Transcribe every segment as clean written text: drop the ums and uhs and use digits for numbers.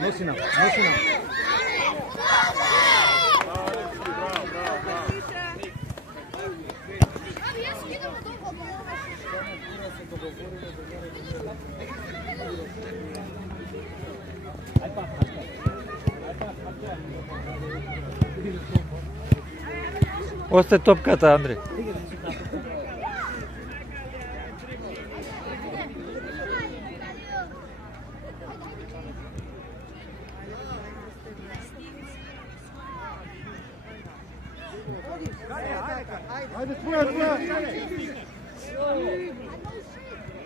Носи нам. Остави топката, Андреј. Ајде, твоја.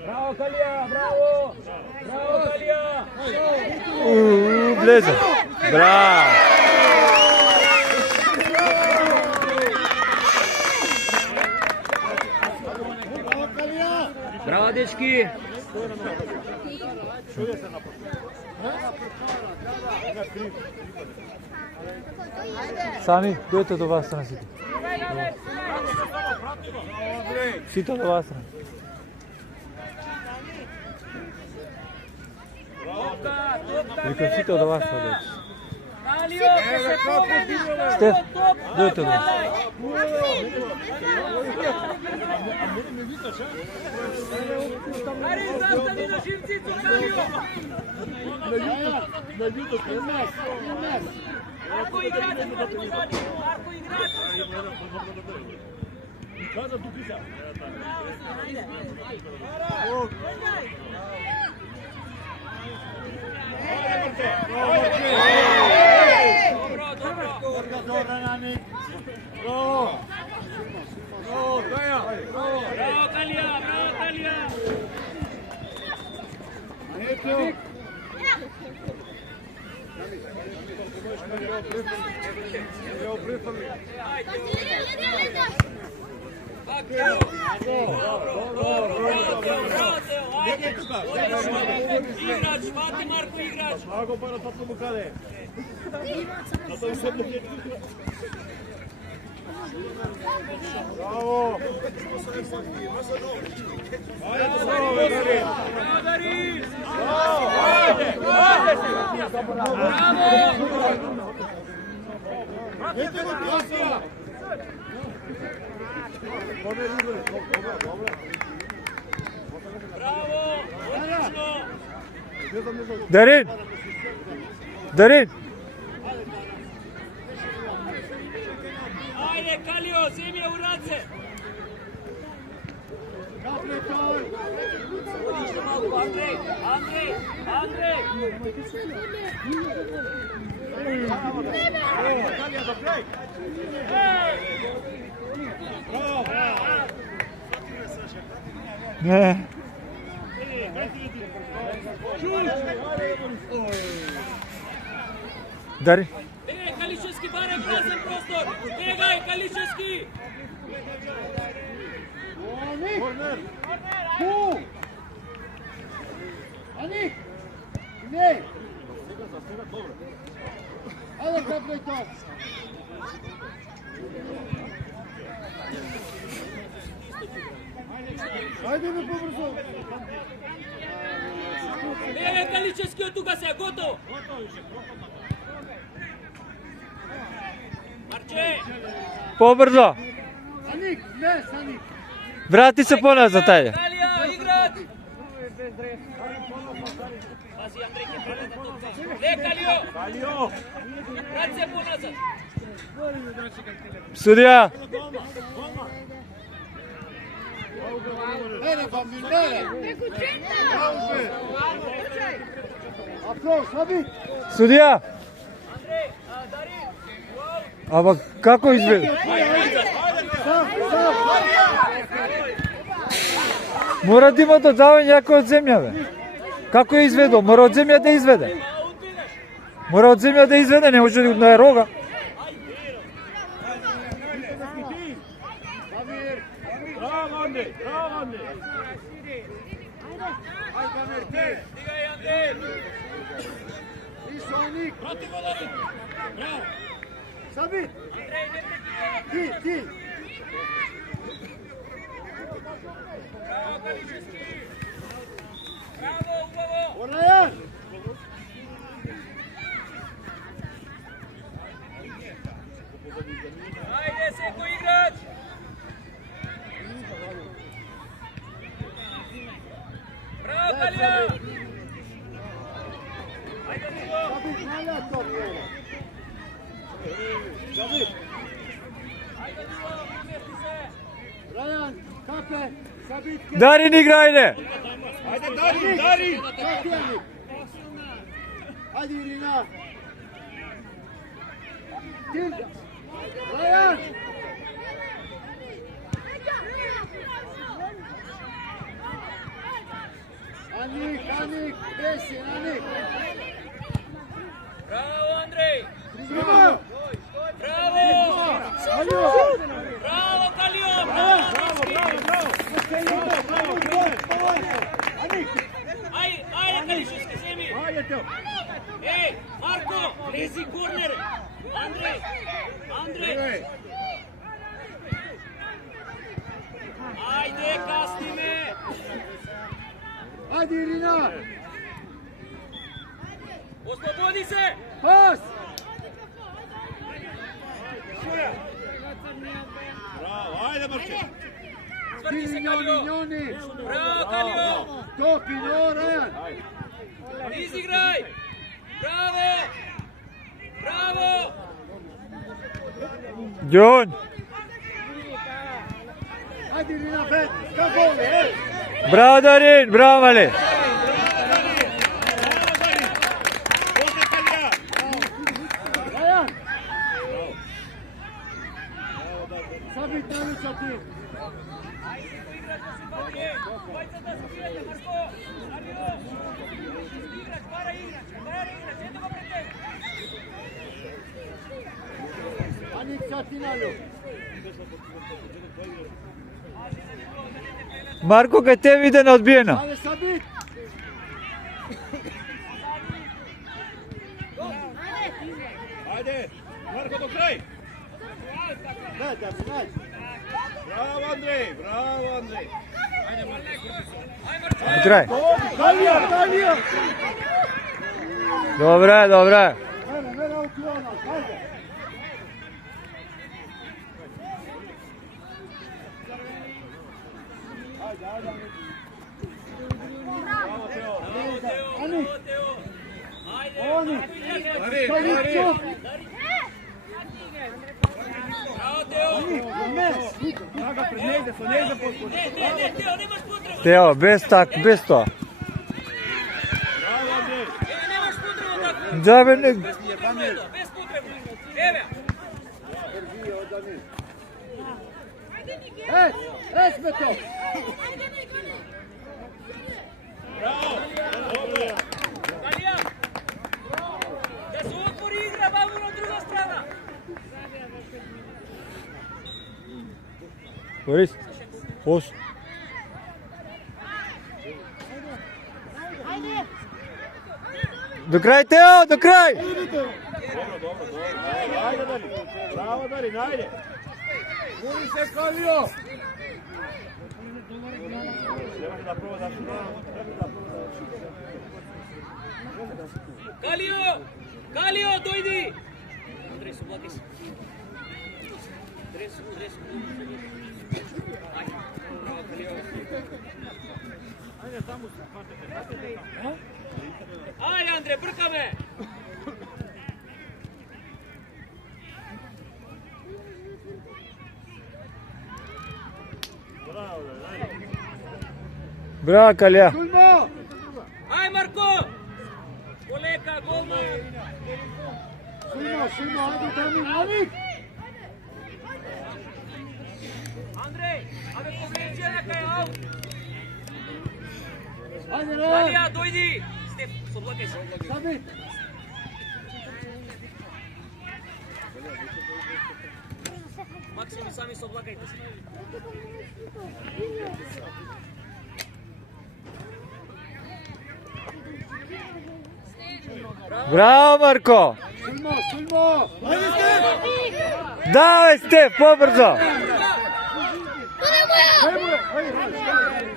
Браво, Калија, браво! Браво, Калија! Влезе. Браво. Браво, дечки! Сами, дојдете до вас страна сите. Сите до вас страна. Викам сите до вас страна. Стеф, дојдете до вас. Ари, застави на живцицу, Калио! На јутот, Марко играч, Марко играч! Каза дупица. Добро, Нани. Браво, Каја. Браво, Калија, браво, Калија! Ето. Играч, мати Марко играч! Ако пара татко му каде? Браво! Ајде, Браво, Дарис! Ете го Тосија! Браво! Одлично! Дарин! Дарин! Ајде, Калио, земи ја у раце! Одлично малку, Андреј! Андреј! Не. Дарин! Калишевски баре празен простор! Бегај, Калишевски! Аник! Не! Ајде капне тоа! Ајде ме побрзо! Бегај, Калишевски од тука се, готово! Марче! Побрзо! Аник, не, Аник! Врати се поназад, ајде. Калија, играч! Пази, Андреј, ке прелета топка. Калио! Калио! Врати се поназад! Судија! Бере, бамбин, бере! Аплоус, аби! Судија! Андреј, Дарин! Ама како изведе? Мора да има додавање някој од земја, бе. Како ја изведол? Мора од земја да изведе. Мора од земја да изведе, не може да е рога. Браво, Andrej, bravo Andrej. Ajde Anik, Digaj, Andrej. Iso Anik. Protiv Volanik. Bravo. Sabit, Andrej, ne prekidaj. ti. Bravo, Kališevski. Bravo, upravo. Orajan. Ajde, Seko, igrač. Bravo, Kalija. Ajde, Nivo. Sabit, malja to pjeva. Sabit, Ajde, Nivo, umjesti se. Rajan, kape, Sabit, Darin igra, ajde! Ajde, Darin! Kapi Anik. Ajde, Irina. Tilda. Rajan. Anik, Besin, Anik. Bravo, Andrej. Bravo. Bravo. Aljo. Bravo, Kalio. Bravo, Anik. Ajde, Kališevski, semi. Ajde to. Ej, Marko, lezi korner. Andrej. Ajde, kasni me. Ajde, Irina. Oslobodi se. Pas. Bravo, ajde Marče. Svrti se, Kalio. Njoni. Bravo, Kalio. Topi, no, Rajan. Izigraj. Bravo. Bravo. Đun! Ajde, Irina, bet. Kako? Bravo Darin, bravo Mali! Posle Kalija. Rajan. Sabit, najveća ti. Bajca da se igrate, Marko. Kalio. Igrač, para igrač. Eto ga pred tebe. Anik, Čatinalo. Marko, kad te vide na odbijeno? Ajde, Sabit. Ajde, Marko do kraj. Daj. Bravo Andrej, bravo Andrej. Kraj. Kalija. Dobre. Mene uklona, ajde. Anik. Oni. Sabit, čup. Bravo, Teo. Naga pred negde, sa negde posluje. Ne, Teo, nemaš potreba. Teo, bez to. Bravo Andrej. Nemaš potreba tako. Džabe ne... Bespotrebno. Evo. Esme to. Bravo, dobro. Kalija. Da se otvori igra, Bavuro, druga strana. Boris, pos. Do kraj, Teo, do kraj! Dobro. Ajde Darin. Bravo Darin, ajde. Budi se, Kalio. Treba da proba da Kalio, dojdi. Andrej, sublati se. Dres. Ajde. Bravo, Kalio. Ajde, Andrej, brka me. Bravo, Kalija. Kulmo. Aj, Marko. Koleka, golman. Šimo, ajde Damin, Anik. Andrej, ave povređenja neka je aut. Ajde, Rajan. Kalija, dojdi. Stef, soblakaj se. Sabit. Максим, сами се облакајте се. Браво, Марко! Сульмо! Давај, Стеф, побрзо!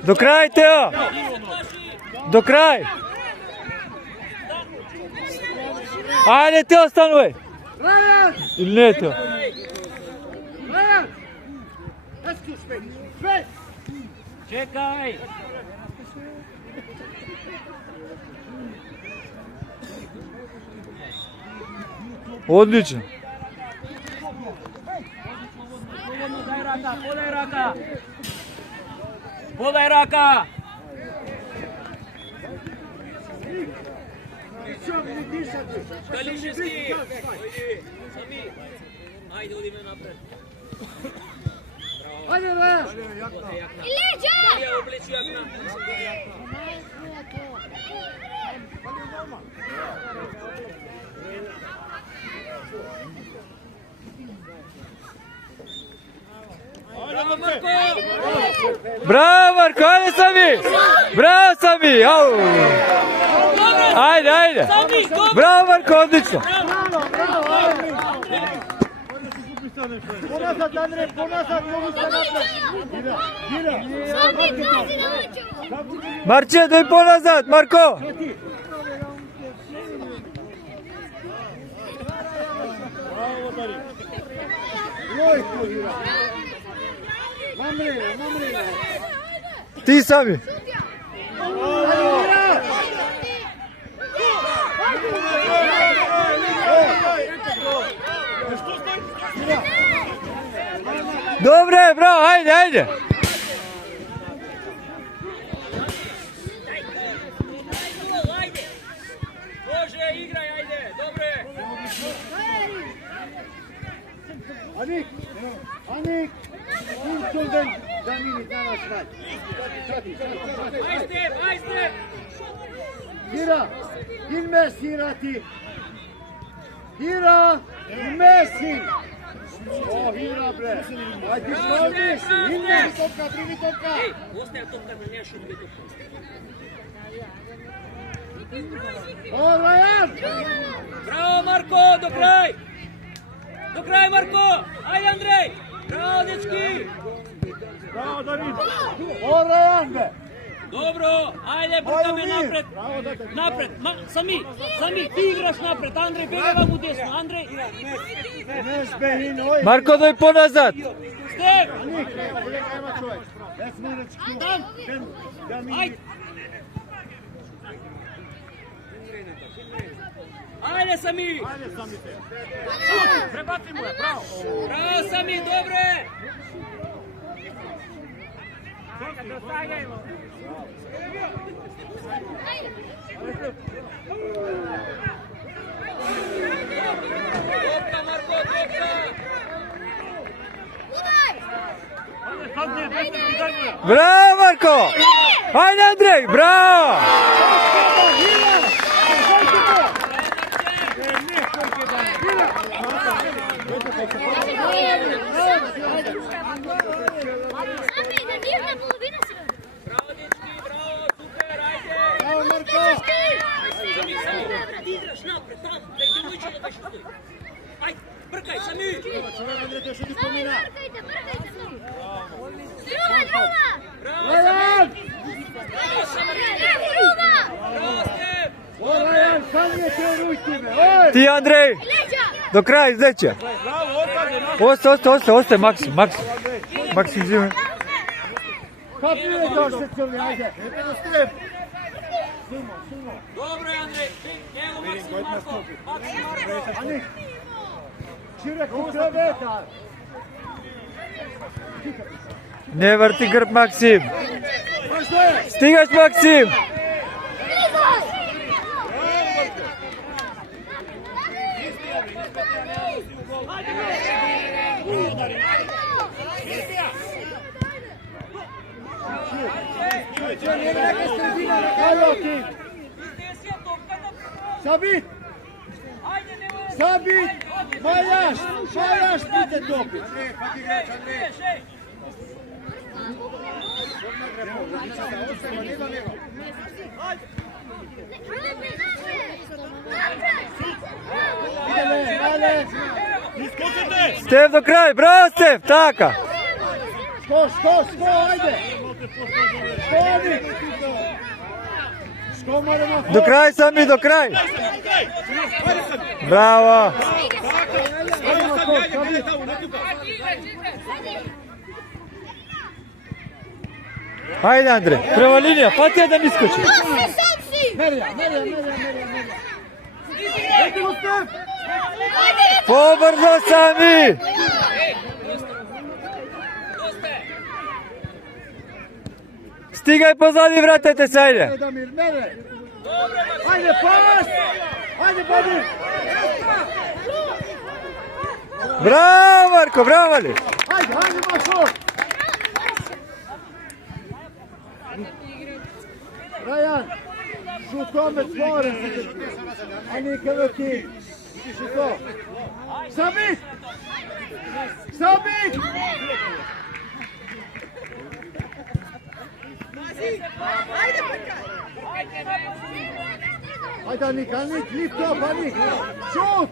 До крај, Тео! До крај! Ајде, Тео, станувај! Рајан! Или не, Тео? Рајан! Ескус, Свет! Чекај! Одлично! Подај рака, подај рака! Подај рака! Калишевски! Сами! Ајде, одиме напред. Ајде, Рајан! Далија облечи јакна. Браво, Марко! Браво, Марко! Ајде, Сами! Браво, Сами! Ау! Ајде, ајде! Сами, добро! Браво, Марко, одлично! Понасад, Андре, понасад, могу се напред! Гира! Марче, дој поназад, Марко! Лој, Гира! Мамрина! Ти, Сами! Добре, браво, ајде, ајде! Ајде! Може, играј, ајде! Добре! Аник! Унчулден! Заминит на наш рај! Ајде! Гира! Илмес, Гира, ти! Гира! Илмесин! О, Гира, бре! Ајде, Илмес! Илмес! Прими топка! Еј, остаја топката, не шутбе топка. О, Рајан! Браво, Марко, до крај! До крај, Марко! Ајде, Андреј! Браво, дечки! Браво, Давид! О, Рајан, бе! Добро, ајде, бркаме напред! Напред, Сами, ти играш напред, Андреј, бега ваму десно, Андреј! Неш бе, ој! Марко, дој поназад! Степ! Аник, ема човек! Лес минечки! Ајде! Ајде, Сами! Пребати му, браво! Браво, Сами, добре! Топка, Марко, топка! Браво, Марко! Ајде, Андреј, браво! Браво, дечки, браво, супер, ајде! Браво, Марко! Ти играш напред, там, кај девојчето беше тој. Ајде, бркај, Сами! Човек, Андре, те што ти помина! Браво, Рајан! браво, Степ! О, Рајан, Сами те рујти, бе! Ој! Ти, Андреј! До крај, излече! Осте, Максим! Максим, живе! Капи е доште црни, ајде! Добро, Андреј! Ево, Максим, Марко! Аник! Чирек у тебе, да! Не врти грб, Максим! Што е? Стигаш, Максим! Ало ти! Сабит! Ајде, немој! Сабит! Оди, Majaš, pite topi. Стев до крај, браво Стев, така. Шко, ajde. Шко moramo... До крај сами, до крај. Браво. Ајде Андре, према линија, пати ја да ми скочи. Мерија. Побрзо сами. Стигај позади, вратете се, ајде. Дамир, мере. Ајде, пас! Ајде, Бабир! Браво, Марко, браво, Мали. Ајде, Машо! Рајан, шутоме творе. А никаде ти. Шуто. Сабит! Ajde, Anik, lift up, Anik! Šut!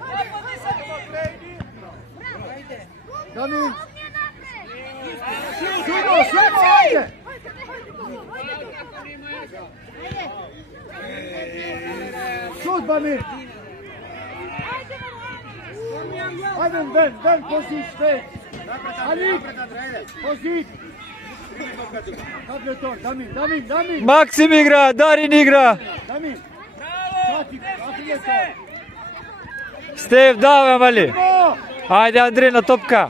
Damir! Šuto, ajde! Šut, Bamir! Ajde, Ben, pozić, Ben! Anik! Pozić! Damir! Максим игра, Дарин игра. Damir! Стев, давай, Мали. Ајде, Андре, на топка.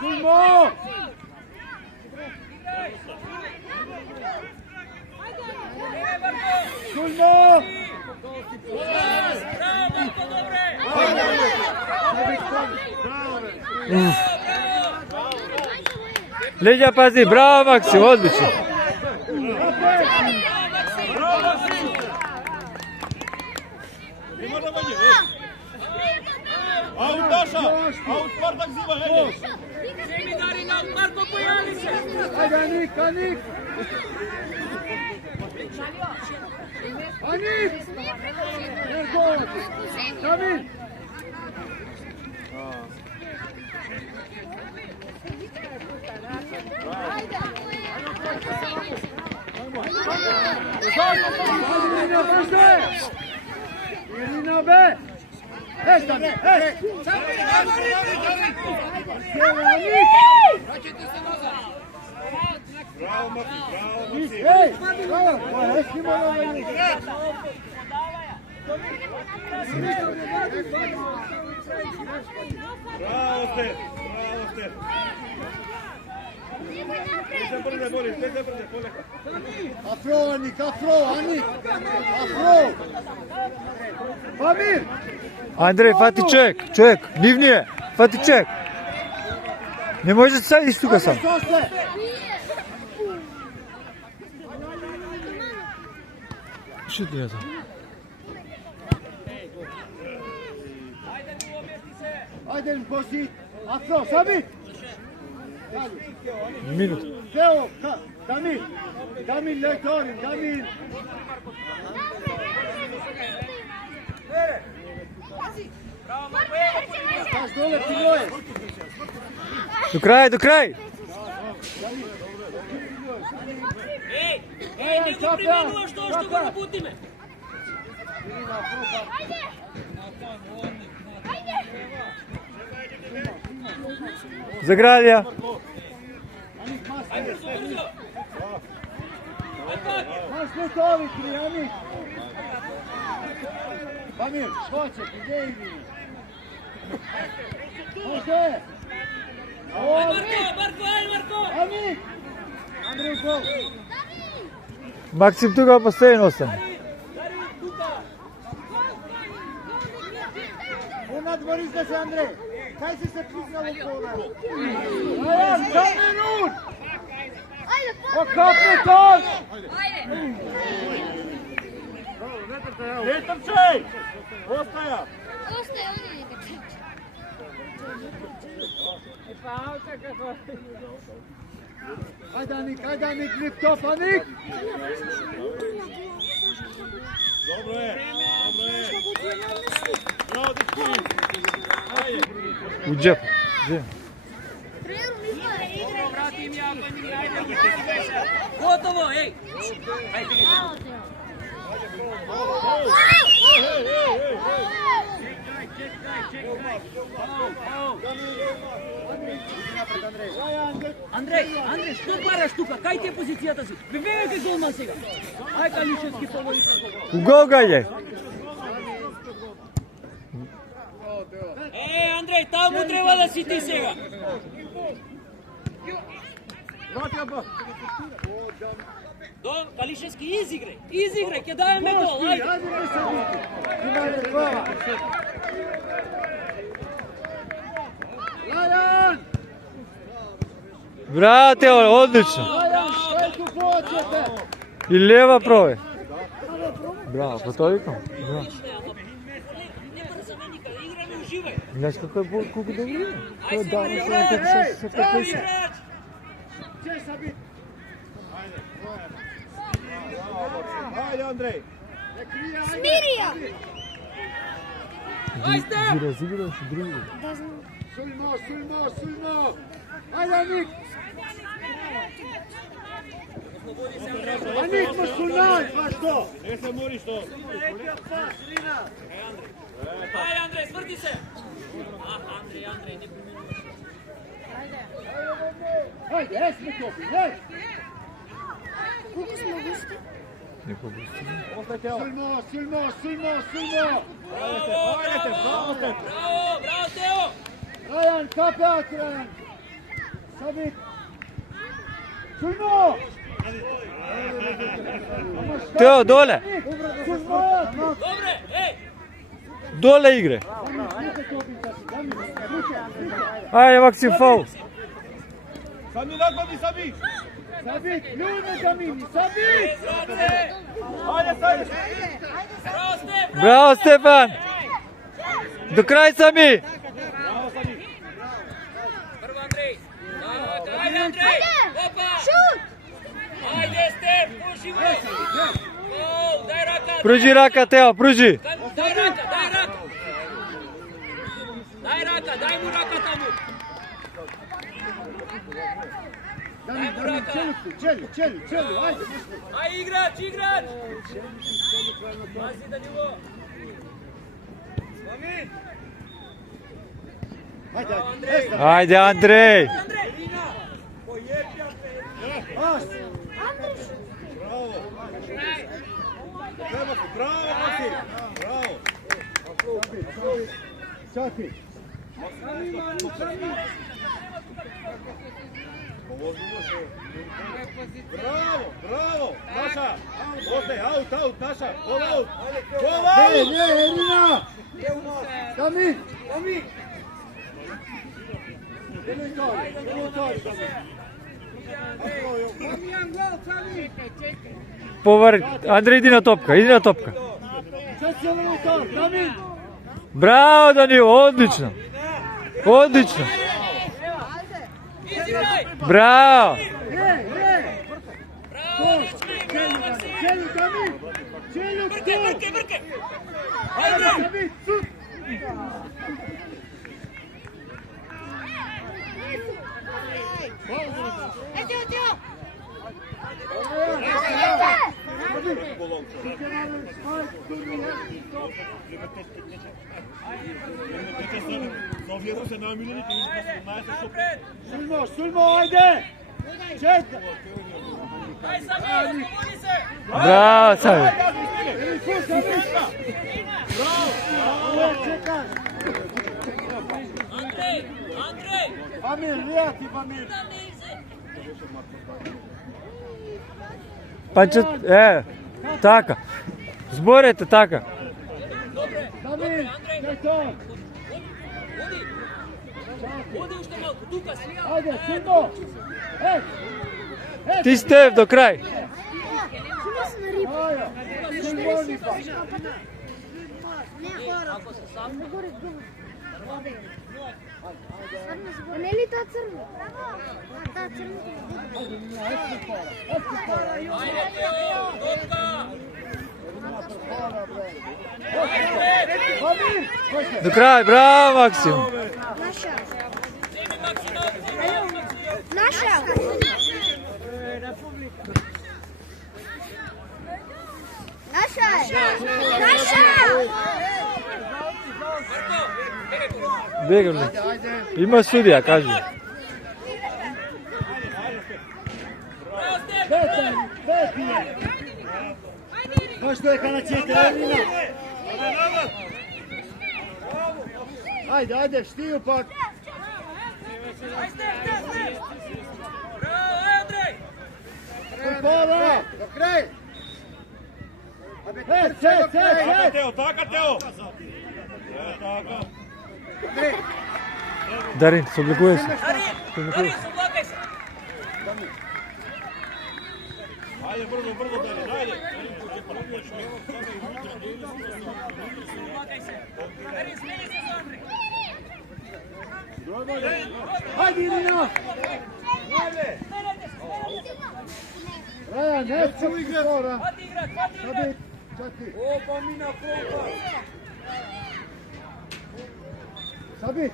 Sulmo! Leđa pazi, bravo Maksim, odlično. Аут Даша, аут Спартак зива, еде. Марко, појави се. Ајде, Аник! Дамир! Irina be! Damir! Браво, Макси, браво, Макси. Ей! Браво сте. Не се брзе, Борис, полека. Afro, Anik! Bamir! Андрей, фати човек, бивније, фати човек. Не може да се садиш тука сам. Шут ја сам. Ajde, Bosit! Afro, Sabit! Минут. Teo, Damir, Lektorin, Damir! Kaš dole, ti moje! До крај. Ej, не го применуваш тоа што го работиме. Заградија. Ајде, брзо. Атак. Maš Letović, Anik! Bamir, skoče, gdje idi? Može! Марко, ајде, Марко. Anik! Andrej, gol! Максим тука постојано остане. Unadvorite se, Andrej! Kaj si se priznalo kola? Ajan, Kamerun! Okapni toč! Не трчај! Остаја! Ajde Nik, Liptofa Nik! Dobro je. Bravo, dečki. Ajde. U džep. Džep. Vratim ja, pa mi ajde. Gotovo, ej. Ajde. Андрей, што бараш тука? Кај ти е позицијата си? Бевеме кај голман сега. Ај Калишевски поводи пред гол. У гол гајде. Андрей, таму треба да си ти сега. До, Калишевски, изиграј, ќе даеме гол, ајде. Lajan! Браво, Тео, одлично. Lajan, Šteku počete! И лева пробе. Браво, па тоа викам. Браво. Не брзаме никаде, играме уживај. Знаеш како е колку добро е? Тоа Ајде, давно се препуша. Če sa bit? Ajde, Andrej. Смирија! Ајде! Разиграш други. Sulmo! Ajde Nik! A Nik mu Sulnaj, pa što? Ne se moriš to. Ајде, Андрей, сврти се! Андрей, не примени. Ajde, esme topi, ne? Колку сме гости? Не побусти. Sulmo! Браво, Тео! Lajan, kapat, Lajan! Sabit! Sulmo! Тео, доле. Sulmo! Добре, еј! Доле игре. Ајде, Максим, фаул. Sami, napadi, Sami. Sabit, ljudno da mini, Sabit! Ajde, Sami. Браво, Стеф! Браво, Стефан. До крај сами. Прво Андрей! Ајде, Андрей! Опа! Ајде, Стеф! Уживај! Гол! Дај рака! Пружи рака, Тео, пружи. Дај рака! Дај му рака таму! Čeli, ajde! Ај, играч! Пази да ниво! Ajde, Ајде, Андрей. pas! Bravo, Maksim. Bravo. Čaki! Bravo. Naša. Ostaje, out, naša. Gol out. Ne, Irina! Sami! Повар, Андрей, иди на топка. Sami! Браво, Данио, одлично. Изиграј! Браво. Čeli, Sami! Брке! Ајде! Zovjeru se namilili, ti najse što... Sulmo, ajde! Četa! Ај, Сами, ослободи се! Браво, Сами. Андрей! Pamir, lijati, Pamir! Панчет, така. Зборете така. Pamir, četo! Оди уште малку, тука си! Ajde, Sulmo! Ти Стеф до крај. Sulmo, Nipa! Ако се Не ли та црна? Та црна. Ajde, Teo, točka! До крај, браво, Максим. Наша. Semi Maksimov, Наша. Наша. Наша. Бегам ли? Има судија, кажи. Baš to je kanačete, Elina. Ajde, ajde, štiju pak. Bravo, Andrej! Prepara, do kraj. Cet, cet, cet. Teo, така, Teo! Така. Дарин, собликуј се. Дарин, соблакај се! Ајде, брзо, брзо, Дарин, ајде! Соблакај се! Дарин, смени се за Андрей! Ajde, Elina. Rajan, ne čuj skora. Hadi igrač, hadi igrač! Sabit, čati. Opa, mina proba! Sabit.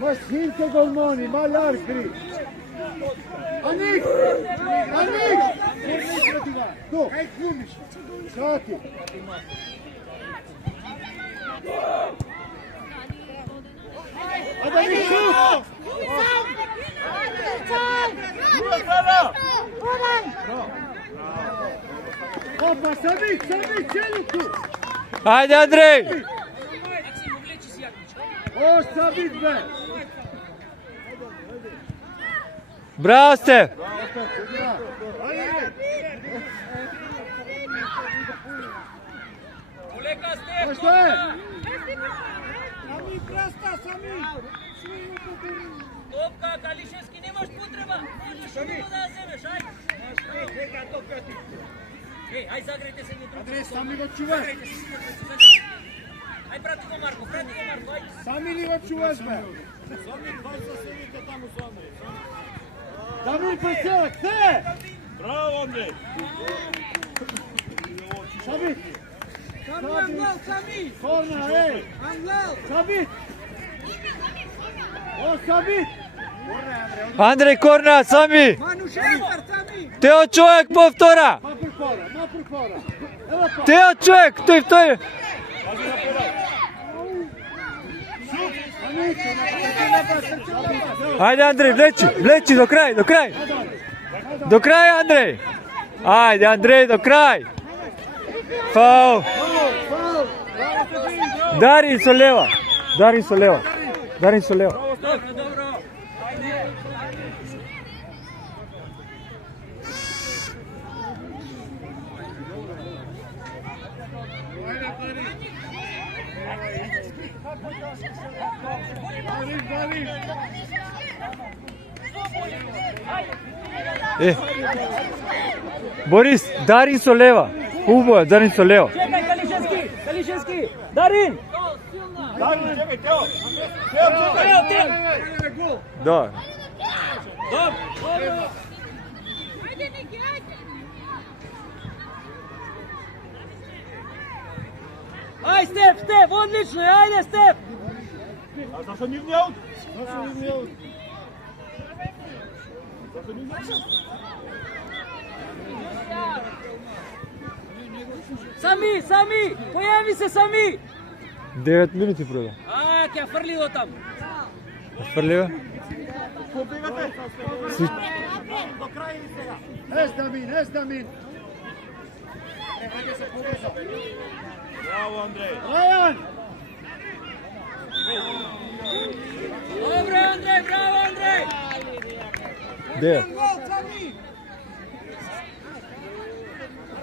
Ma sinte golmoni, ma largri. Anik! Anik! Tu. Čati. Ajde, mi šut! Opa, Sabit, Sabit, čelu tu! Ајде, Андреј! Максим, увлечи си Јакничка! O, Sabit, be! Браво сте! Полека сте, Ma što je? Топка, Калишевски, немаш потреба! Можеш само да ја земеш, ајде! Еј, ај загрејте се друг. Andrej, sami go čuvaš. Загрејте се загрејте. Ај прати го Марко, ајде. Sami li go čuvaš, be? Damir Pesek, te! Браво, Андрей! Sabit! Sabit! Korna, ej! Sabit! O, Sabit! Андреј Корна, сами! Тео човек повтора! Ma pripora! Evo pa! Тео човек, тој втори! Ајде, Андреј, влечи, влечи до крај, до крај! До крај, Андреј! Ајде, Андреј, до крај! Фаул! Дарин со лева! Дарин со лева! Дарин со лева! Добро, добро. Борис, Дарин со лева! Убаво е, Дарин со лева! Чекај, Калишевски! Калишевски! Дарин! Дарин, чекај, Тео! Тео, чекај! Да. Добро! Ај, Степ, Степ, одлично, ајде, Степ! А зашто ни не аут? Зашто ни не аут? Зашто ни не аут? Сами, сами! Појави се сами! 9 минути прода. А, ќе фрли до там. Фрлива? Estamin! Браво, Андрей! Rajan! Добро, Андреј, браво, Андреј! 9.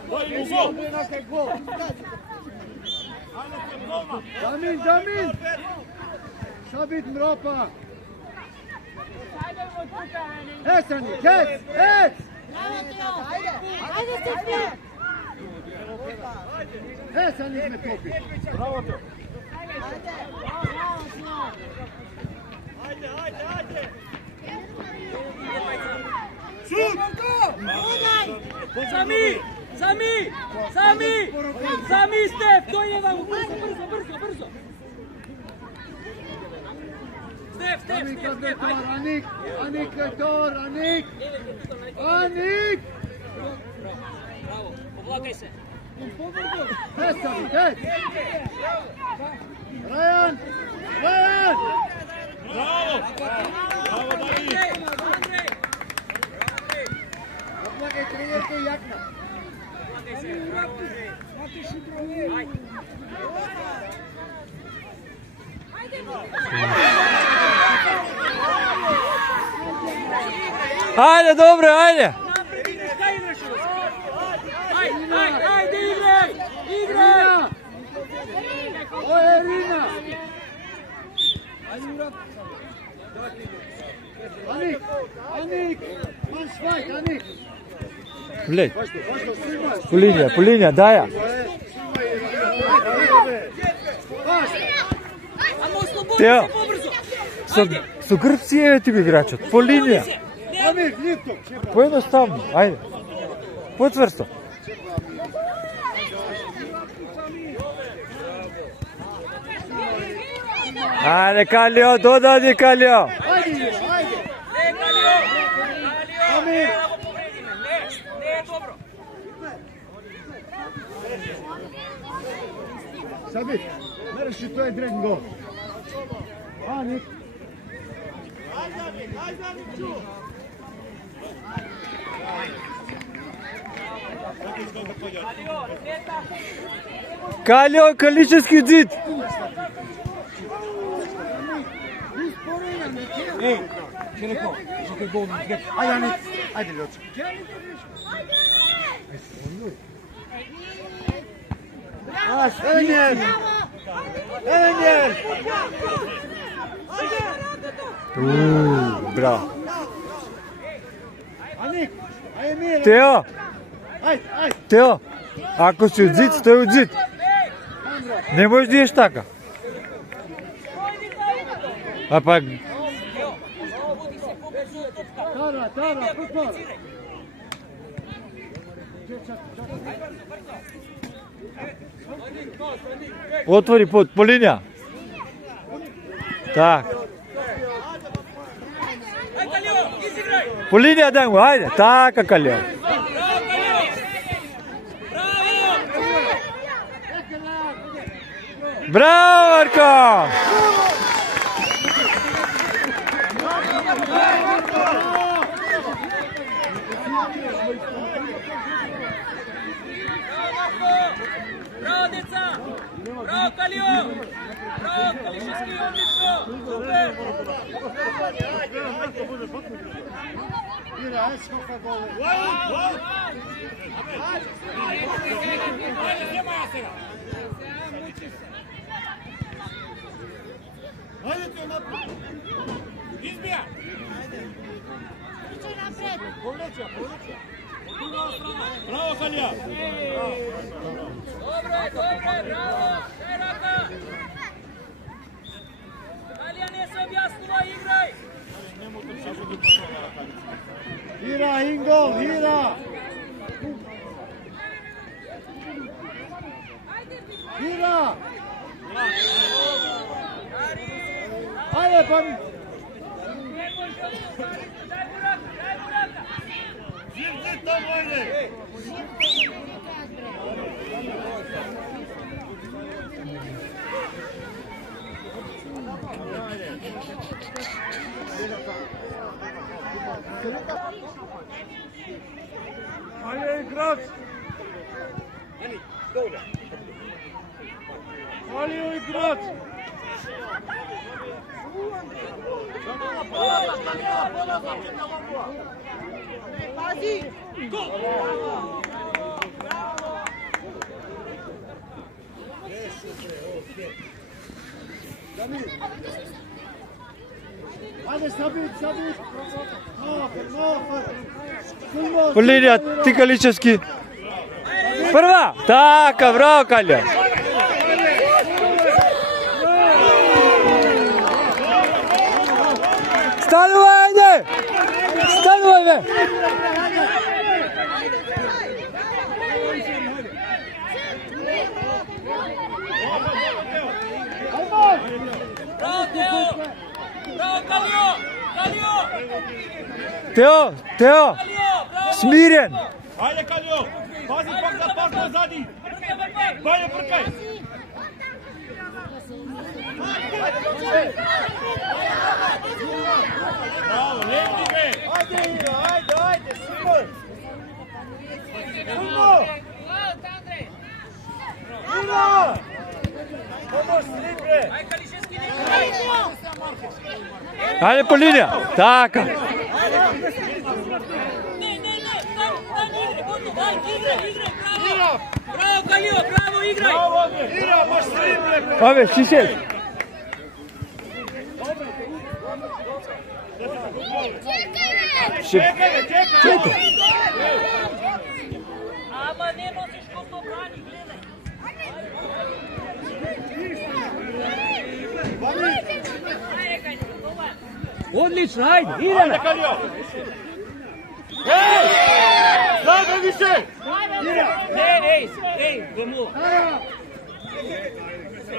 Дай му гол! Damin! Sabit Mropa! Esani, kes! Esani me topi! Браво, Тео! Сами, Стеф, дојде ваму, брзо. Стеф, Anik, Lektor, Anik! Браво, повлакај се. Рајан! Браво, Давид! Оплакај тренерка и јакна. Ајде, добре, ајде! Ајде, играј! Ој, Ирина! Аник! Маншвајт, Аник! Влеј. По линија, даја. Тео, со грб си еве ти играчот, по линија. Амир, лифто! Поедноставно, ајде. Потврсто. Ајде, Калио, додади, Калио. Ајде! Амир! Не е добро. Сабит, мереш и тој дрен гол. Аник! Калио, колически дзид. Ајде, Аник! Ајде, Лјочо! Енјер! Браво. Аник! Ајде, Мир! Тео, Ајде! Тео, ако си од зид, стој од зид. Не можеш да идеш така. А пак, Тара, потвора! отвори по линија. Так. По линија дај му, ајде. Така, Калио. Браво, Марко! Браво, деца! Браво, Калио! Браво, Калишевски, одлично! Супер! Ира, ајде, скока гол! Ајде ти напред! Избија! Браво, Калија! Добре, браво! Дај рака! Калија не се објаснува, играј! Ира, ингол, Ира! Ира! Ајде, пани! Зид, тамо, ајде! Ајде, играч! Ајде, играч! Ајде, Сабит! Нофер! По линија, ти Каличевски. Прва! Така, браво, Калио. бе! Браво, Тео! Браво, Калио! Калио! Тео, Тео, Калио! Браво! смирен! Ajde, Kaljo! Pazi kog da pas nazadi! Bajde, prkaj! Bravo, lepni bre! Ajde, super! Ura! Pomož svi bre! Aj, Kališevski, ne Ajde po linija, tako. Ne, stani, igre, gotovo, ajde, igre, bravo! Bravo, Kalio, bravo, igraj! Ira, baš svi bre! Ove, Šišeć. Čekaj. Ama ne nosiš ko to brani, gledaj! Odlično, ajde, idemo! Ajde, Kaljo! Ej! Znate više! Ej, vamo!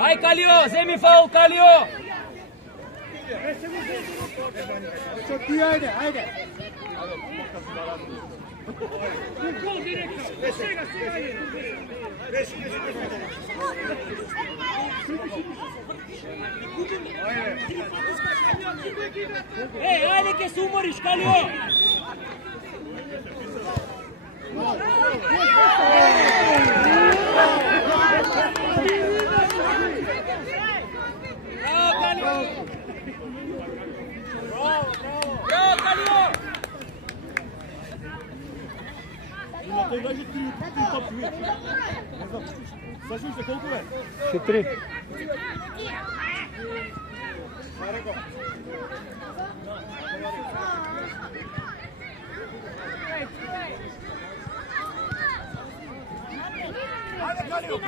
Aj, Kalio, zemi faul, Kalio! Što ti, ajde! Ej, ajde ke se umoriš, Kalio! Bravo, Kalio! Bravo, Kalio! Ima to igrađe ti top svi. Ne znam, sašli se koliko je? Še 3. Ajde, Kaljo!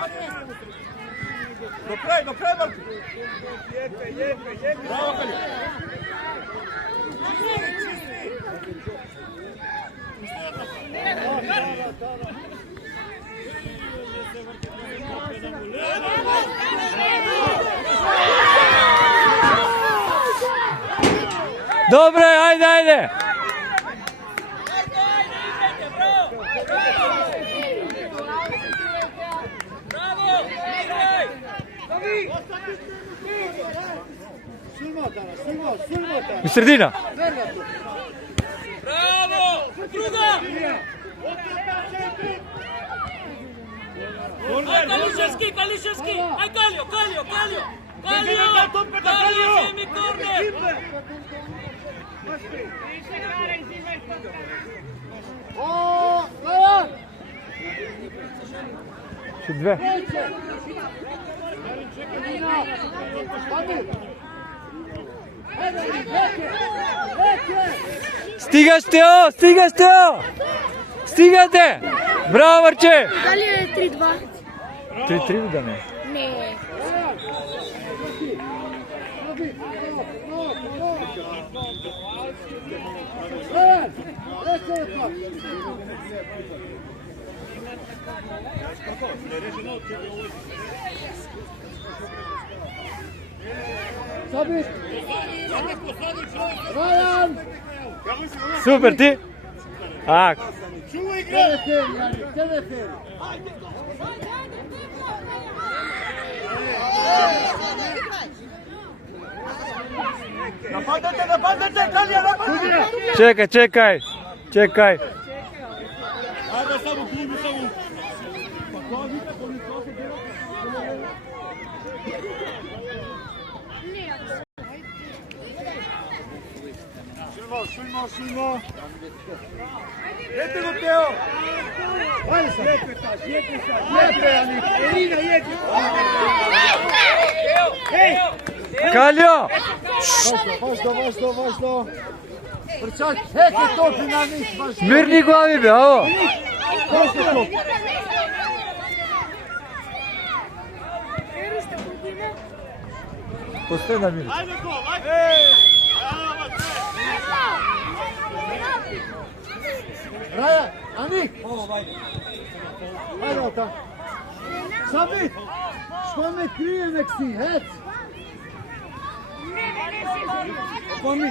Do kraj, Marko! Bravo, Kaljo! Dobre, ajde! U sredina. Bravo! Druga! Aj, Kališevski! Aj, Kalio! Kalio, zemi korner! Še 2. Stigaš, Teo! Stigate! Bravo, Marče! Da li je 3-2? 3-3 da ne? Ne. Super, ti? A, Napadajte, Kaljo, napadajte! čekaj. Ajde, samo klubu, samo. Šuljmo. Jete go, Teo! Ajde sad! Jepe, Anik! Elina, jepe! Kaljo! Važno! Prčak, heke topi na njih! Mirni glavi be, ovo! Postoji na mir. Ajde, gol, ajde! Raja, Ani! Hajde od tamo. Sabit! Što me krije nek si, hec! Pomi!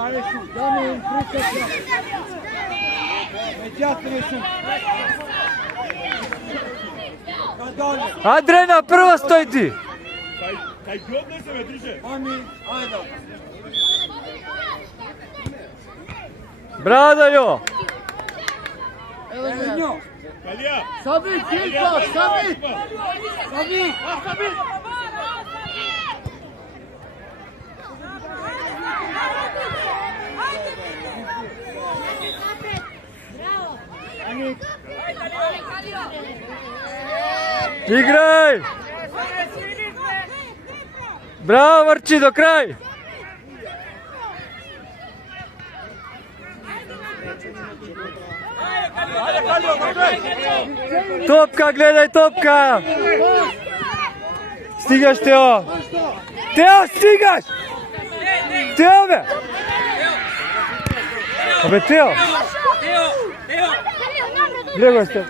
Ajde šu, da mi im prikača. Međatri su. Adrena, prva stoj ti! Kaj godno se me drže? Pomi, ajde. Bravo Dajo! Kalija! Sabit, Kilko, Sabit! Sabit, Sabit! Igraj! Bravo Vrči, do kraj! Topka, gledaj topka! Stigaš Teo! Teo, stigaš! Teo be! Abe Teo! Gledaj ste!